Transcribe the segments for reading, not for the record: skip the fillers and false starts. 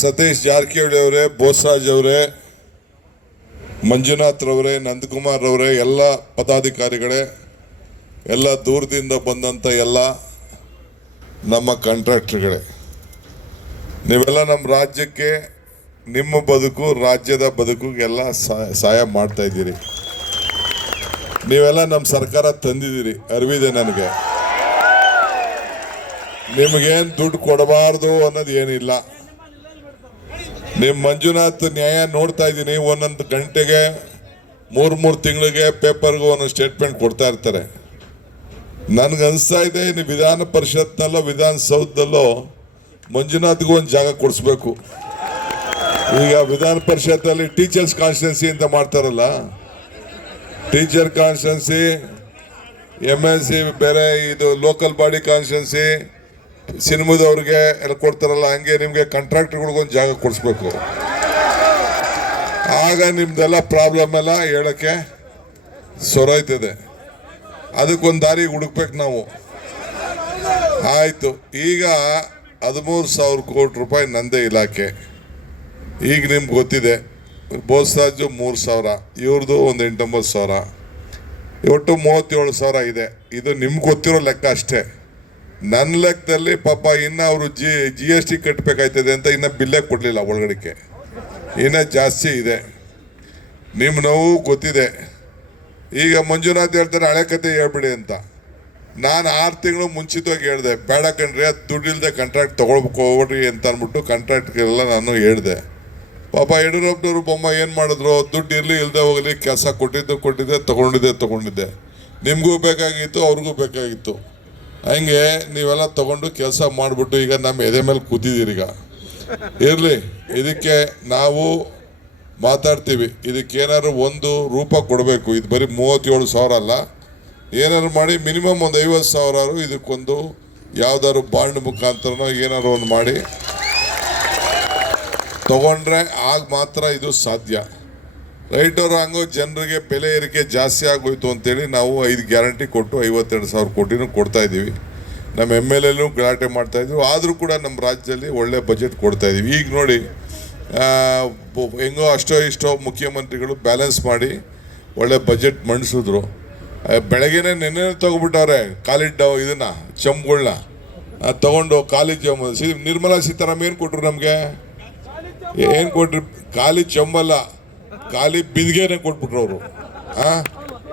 ಸತೀಶ್ ಜಾರಕಿಹೊಳಿ ಅವರೇ, ಬೋಸರಾಜ್ ಅವರೇ, ಮಂಜುನಾಥ್ ರವರೇ, ನಂದಕುಮಾರ್ ರವರೇ, ಎಲ್ಲ ಪದಾಧಿಕಾರಿಗಳೇ, ಎಲ್ಲ ದೂರದಿಂದ ಬಂದಂಥ ಎಲ್ಲ ನಮ್ಮ ಕಾಂಟ್ರಾಕ್ಟರ್ಗಳೇ, ನೀವೆಲ್ಲ ನಮ್ಮ ರಾಜ್ಯಕ್ಕೆ, ನಿಮ್ಮ ಬದುಕು, ರಾಜ್ಯದ ಬದುಕಿಗೆಲ್ಲ ಸಹಾಯ ಮಾಡ್ತಾ ಇದ್ದೀರಿ. ನೀವೆಲ್ಲ ನಮ್ಮ ಸರ್ಕಾರ ತಂದಿದ್ದೀರಿ, ಅರಿವಿದೆ ನನಗೆ. ನಿಮಗೇನು ದುಡ್ಡು ಕೊಡಬಾರ್ದು ಅನ್ನೋದು ಏನಿಲ್ಲ. ನಿಮ್ಮ ಮಂಜುನಾಥ್ ನ್ಯಾಯ ನೋಡ್ತಾ ಇದ್ದೀನಿ, ಒಂದೊಂದು ಗಂಟೆಗೆ 3 ತಿಂಗಳಿಗೆ ಪೇಪರ್ಗೂ ಒಂದೊಂದು ಸ್ಟೇಟ್ಮೆಂಟ್ ಕೊಡ್ತಾ ಇರ್ತಾರೆ. ನನಗನ್ನಿಸ್ತಾ ಇದೆ, ನೀವು ವಿಧಾನ ಪರಿಷತ್ನಲ್ಲೋ ವಿಧಾನಸೌಧದಲ್ಲೋ ಮಂಜುನಾಥ್ಗೂ ಒಂದು ಜಾಗ ಕೊಡಿಸ್ಬೇಕು. ಈಗ ವಿಧಾನ ಪರಿಷತ್ತಲ್ಲಿ ಟೀಚರ್ಸ್ ಕಾನ್ಸ್ಟಿಟ್ಯೂನ್ಸಿ ಅಂತ ಮಾಡ್ತಾರಲ್ಲ, ಟೀಚರ್ ಕಾನ್ಸ್ಟಿಟ್ಯೂನ್ಸಿ, MLC ಬೇರೆ, ಇದು ಲೋಕಲ್ ಬಾಡಿ ಕಾನ್ಸ್ಟಿಟ್ಯೂನ್ಸಿ, ಸಿನಿಮಾದವ್ರಿಗೆ ಎಲ್ಲ ಕೊಡ್ತಾರಲ್ಲ, ಹಂಗೆ ನಿಮಗೆ ಕಾಂಟ್ರಾಕ್ಟರ್ಗಳಿಗೊಂದು ಜಾಗ ಕೊಡಿಸ್ಬೇಕು. ಆಗ ನಿಮ್ದೆಲ್ಲ ಪ್ರಾಬ್ಲಮ್ ಎಲ್ಲ ಹೇಳೋಕ್ಕೆ ಸೊರೈತದೆ. ಅದಕ್ಕೊಂದು ದಾರಿ ಹುಡುಕ್ಬೇಕು ನಾವು. ಆಯಿತು, ಈಗ 13,000 ಕೋಟಿ ರೂಪಾಯಿ ನಂದೇ ಇಲಾಖೆ. ಈಗ ನಿಮ್ಗೆ ಗೊತ್ತಿದೆ, ಬೋಸರಾಜು 3,000, ಇವ್ರದ್ದು ಒಂದು 8-9,000, ಒಟ್ಟು 37,000 ಇದೆ. ಇದು ನಿಮ್ಗೆ ಗೊತ್ತಿರೋ ಲೆಕ್ಕ ಅಷ್ಟೇ. ನನ್ನ ಲೆಕ್ಕದಲ್ಲಿ ಪಾಪ ಇನ್ನು ಅವರು GST ಕಟ್ಟಬೇಕಾಯ್ತದೆ ಅಂತ ಇನ್ನೂ ಬಿಲ್ಲೇ ಕೊಡಲಿಲ್ಲ ಒಳಗಡೆಗೆ, ಇನ್ನೂ ಜಾಸ್ತಿ ಇದೆ. ನಿಮ್ಮ ನೋವು ಗೊತ್ತಿದೆ. ಈಗ ಮಂಜುನಾಥ್ ಹೇಳ್ತಾರೆ ಹಳೆ ಕತೆ ಹೇಳ್ಬಿಡಿ ಅಂತ. ನಾನು 6 ತಿಂಗಳು ಮುಂಚಿತವಾಗಿ ಹೇಳಿದೆ, ಬೇಡ ಕಣ್ರಿ, ಅದು ದುಡ್ಡಿಲ್ಲದೆ ಕಾಂಟ್ರಾಕ್ಟ್ ತೊಗೊಳ್ಬೇಕು ಹೋಗ್ರಿ ಅಂತ ಅಂದ್ಬಿಟ್ಟು ಕಾಂಟ್ರಾಕ್ಟ್ಗೆಲ್ಲ ನಾನು ಹೇಳಿದೆ. ಪಾಪ ಯಡಿಯೂರಪ್ಪನವರು ಬೊಮ್ಮ ಏನು ಮಾಡಿದ್ರು, ದುಡ್ಡು ಇರಲಿ ಇಲ್ಲದೆ ಹೋಗಲಿ, ಕೆಲಸ ಕೊಟ್ಟಿದ್ದೆ, ತೊಗೊಂಡಿದ್ದೆ. ನಿಮಗೂ ಬೇಕಾಗಿತ್ತು, ಅವ್ರಿಗೂ ಬೇಕಾಗಿತ್ತು. ಹಂಗೆ ನೀವೆಲ್ಲ ತೊಗೊಂಡು ಕೆಲಸ ಮಾಡಿಬಿಟ್ಟು ಈಗ ನಮ್ಮ ಎದೆ ಮೇಲೆ ಕೂತಿದ್ದೀರಿ. ಈಗ ಇರಲಿ, ಇದಕ್ಕೆ ನಾವು ಮಾತಾಡ್ತೀವಿ. ಇದಕ್ಕೇನಾದ್ರು ಒಂದು ರೂಪ ಕೊಡಬೇಕು. ಇದು ಬರೀ 37,000 ಅಲ್ಲ, ಏನಾದ್ರು ಮಾಡಿ ಮಿನಿಮಮ್ ಒಂದು 50,000 ಇದಕ್ಕೊಂದು ಯಾವ್ದಾದ್ರು ಬಾಂಡ್ ಮುಖಾಂತರನೋ ಏನಾದ್ರು ಒಂದು ಮಾಡಿ ತಗೊಂಡ್ರೆ ಆಗ ಮಾತ್ರ ಇದು ಸಾಧ್ಯ. ರೈಟರು ಹಂಗೋ ಜನರಿಗೆ ಬೆಲೆ ಏರಿಕೆ ಜಾಸ್ತಿ ಆಗೋಯ್ತು ಅಂತೇಳಿ ನಾವು 5 ಗ್ಯಾರಂಟಿ ಕೊಟ್ಟು 52,000 ಕೋಟಿನೂ ಕೊಡ್ತಾ ಇದ್ದೀವಿ. ನಮ್ಮ MLA ಗಲಾಟೆ ಮಾಡ್ತಾಯಿದ್ವಿ. ಆದರೂ ಕೂಡ ನಮ್ಮ ರಾಜ್ಯದಲ್ಲಿ ಒಳ್ಳೆ ಬಜೆಟ್ ಕೊಡ್ತಾ ಇದ್ದೀವಿ. ಈಗ ನೋಡಿ, ಹೆಂಗೋ ಅಷ್ಟೋ ಇಷ್ಟೋ ಮುಖ್ಯಮಂತ್ರಿಗಳು ಬ್ಯಾಲೆನ್ಸ್ ಮಾಡಿ ಒಳ್ಳೆ ಬಜೆಟ್ ಮಂಡಿಸಿದ್ರು. ಬೆಳಗ್ಗೆನೇ ನೆನ್ನೆ ತೊಗೊಬಿಟ್ಟವ್ರೆ ಕಾಲಿಡ್ಡ ಇದನ್ನು ಚಂಬುಗಳನ್ನ ತೊಗೊಂಡು ಖಾಲಿ ಚಂಬ. ನಿರ್ಮಲಾ ಸೀತಾರಾಮನ್ ಏನು ಕೊಟ್ಟರು ನಮಗೆ? ಏನು ಕೊಟ್ರಿ? ಖಾಲಿ ಚಂಬಲ್ಲ, ಖಾಲಿ ಬಿಂದಿಗೆನೇ ಕೊಟ್ಬಿಟ್ರು ಅವರು.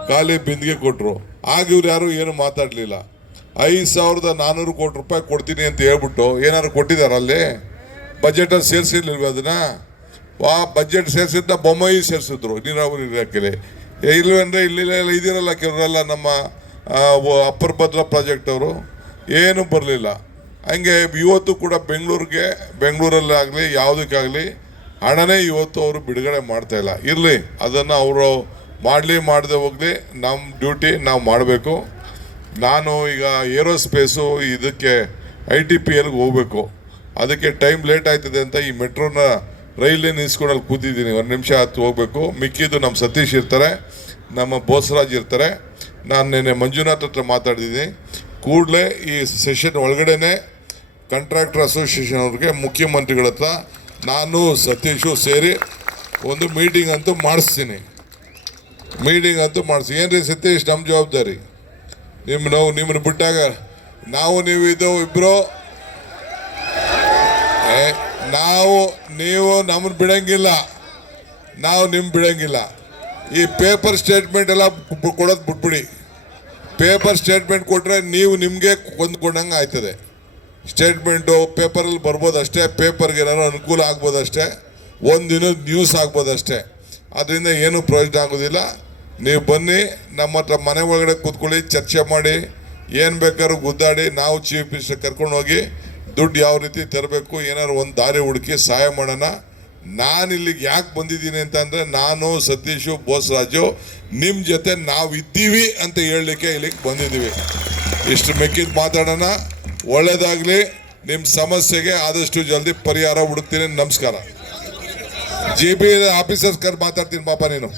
ಖಾಲಿ ಬಿಂದಿಗೆ ಕೊಟ್ಟರು. ಆಗ ಇವ್ರು ಯಾರು ಏನು ಮಾತಾಡಲಿಲ್ಲ. 5,400 ಕೋಟಿ ರೂಪಾಯಿ ಕೊಡ್ತೀನಿ ಅಂತ ಹೇಳ್ಬಿಟ್ಟು ಏನಾದ್ರು ಕೊಟ್ಟಿದ್ದಾರಲ್ಲಿ? ಬಜೆಟಲ್ಲಿ ಸೇರಿಸಿರ್ಲಿಲ್ವ ಅದನ್ನು? ಬಜೆಟ್ ಸೇರಿಸಿದ್ದ ಬೊಮ್ಮಾಯಿ ಸೇರಿಸಿದ್ರು ನೀರಾವರಿ ಇಲಾಖೆಯಲ್ಲಿ. ಇಲ್ವೇಂದ್ರೆ ಇಲ್ಲಿ ಇದಿರಲ್ಲ ಕೆಲವರೆಲ್ಲ ನಮ್ಮ ಅಪ್ಪರ್ ಭದ್ರಾ ಪ್ರಾಜೆಕ್ಟ್ ಅವರು ಏನೂ ಬರಲಿಲ್ಲ. ಹಂಗೆ ಇವತ್ತು ಕೂಡ ಬೆಂಗಳೂರಲ್ಲಾಗಲಿ ಯಾವುದಕ್ಕಾಗಲಿ ಹಣನೇ ಇವತ್ತು ಅವರು ಬಿಡುಗಡೆ ಮಾಡ್ತಾಯಿಲ್ಲ. ಇರಲಿ, ಅದನ್ನು ಅವರು ಮಾಡದೆ ಹೋಗಲಿ, ನಮ್ಮ ಡ್ಯೂಟಿ ನಾವು ಮಾಡಬೇಕು. ನಾನು ಈಗ ಏರೋಸ್ಪೇಸು ಇದಕ್ಕೆ ITPLಗೆ ಹೋಗಬೇಕು. ಅದಕ್ಕೆ ಟೈಮ್ ಲೇಟ್ ಆಯ್ತದೆ ಅಂತ ಈ ಮೆಟ್ರೋನ ರೈಲೇ ನಿಲ್ಸ್ಕೊಂಡಲ್ಲಿ ಕೂತಿದ್ದೀನಿ. 1 ನಿಮಿಷ ಹತ್ತು ಹೋಗಬೇಕು. ಮಿಕ್ಕಿದ್ದು ನಮ್ಮ ಸತೀಶ್ ಇರ್ತಾರೆ, ನಮ್ಮ ಬೋಸರಾಜ್ ಇರ್ತಾರೆ. ನಾನು ನೆನ್ನೆ ಮಂಜುನಾಥ್ ಹತ್ರ ಮಾತಾಡಿದ್ದೀನಿ. ಕೂಡಲೇ ಈ ಸೆಷನ್ ಒಳಗಡೆನೆ ಕಾಂಟ್ರಾಕ್ಟರ್ ಅಸೋಸಿಯೇಷನ್ ಅವ್ರಿಗೆ ಮುಖ್ಯಮಂತ್ರಿಗಳ ಹತ್ರ ನಾನು ಸತೀಶು ಸೇರಿ ಒಂದು ಮೀಟಿಂಗ್ ಅಂತೂ ಮಾಡಿಸ್ತೀನಿ. ಏನ್ರಿ ಸತೀಶ್, ನಮ್ಮ ಜವಾಬ್ದಾರಿ. ನಿಮ್ಮನ್ನು ಬಿಟ್ಟಾಗ ನೀವು ಇದು ಇಬ್ಬರು ನೀವು ನಮ್ಮನ್ನು ಬಿಡಂಗಿಲ್ಲ, ನಾವು ಬಿಡಂಗಿಲ್ಲ. ಈ ಪೇಪರ್ ಸ್ಟೇಟ್ಮೆಂಟ್ ಎಲ್ಲ ಕೊಡೋದು ಬಿಟ್ಬಿಡಿ. ಪೇಪರ್ ಸ್ಟೇಟ್ಮೆಂಟ್ ಕೊಟ್ಟರೆ ನೀವು ನಿಮಗೆ ಕೊಂದ್ಕೊಂಡಂಗೆ ಆಯ್ತದೆ. ಸ್ಟೇಟ್ಮೆಂಟು ಪೇಪರಲ್ಲಿ ಬರ್ಬೋದಷ್ಟೇ, ಪೇಪರ್ಗೆ ಏನಾದ್ರು ಅನುಕೂಲ ಆಗ್ಬೋದಷ್ಟೇ, ಒಂದು ದಿನದ ನ್ಯೂಸ್ ಆಗ್ಬೋದಷ್ಟೇ. ಅದರಿಂದ ಏನೂ ಪ್ರಯೋಜನ ಆಗೋದಿಲ್ಲ. ನೀವು ಬನ್ನಿ, ನಮ್ಮ ಹತ್ರ ಮನೆ ಒಳಗಡೆ ಕೂತ್ಕೊಳ್ಳಿ, ಚರ್ಚೆ ಮಾಡಿ, ಏನು ಬೇಕಾದ್ರೂ ಗುದ್ದಾಡಿ, ನಾವು ಚೀಫ್ ಮಿನಿಸ್ಟರ್ ಕರ್ಕೊಂಡು ಹೋಗಿ ದುಡ್ಡು ಯಾವ ರೀತಿ ತರಬೇಕು ಏನಾದ್ರು ಒಂದು ದಾರಿ ಹುಡುಕಿ ಸಹಾಯ ಮಾಡೋಣ. ನಾನು ಇಲ್ಲಿಗೆ ಯಾಕೆ ಬಂದಿದ್ದೀನಿ ಅಂತಂದರೆ, ನಾನು ಸತೀಶು ಬೋಸರಾಜು ನಿಮ್ಮ ಜೊತೆ ನಾವು ಇದ್ದೀವಿ ಅಂತ ಹೇಳಲಿಕ್ಕೆ ಇಲ್ಲಿಗೆ ಬಂದಿದ್ದೀವಿ. ಇಷ್ಟು ಮೆಕ್ಕಿದ್ದು ಮಾತಾಡೋಣ. ಒಳ್ಳೆಯದಾಗಲಿ. ನಿಮ್ಮ ಸಮಸ್ಯೆಗೆ ಆದಷ್ಟು ಜಲ್ದಿ ಪರಿಹಾರ ಹುಡುಕ್ತೀನಿ. ನಮಸ್ಕಾರ. GB ಆಫೀಸರ್ಸ್ ಮಾತಾಡ್ತೀನಿ ಪಾಪ ನೀನು.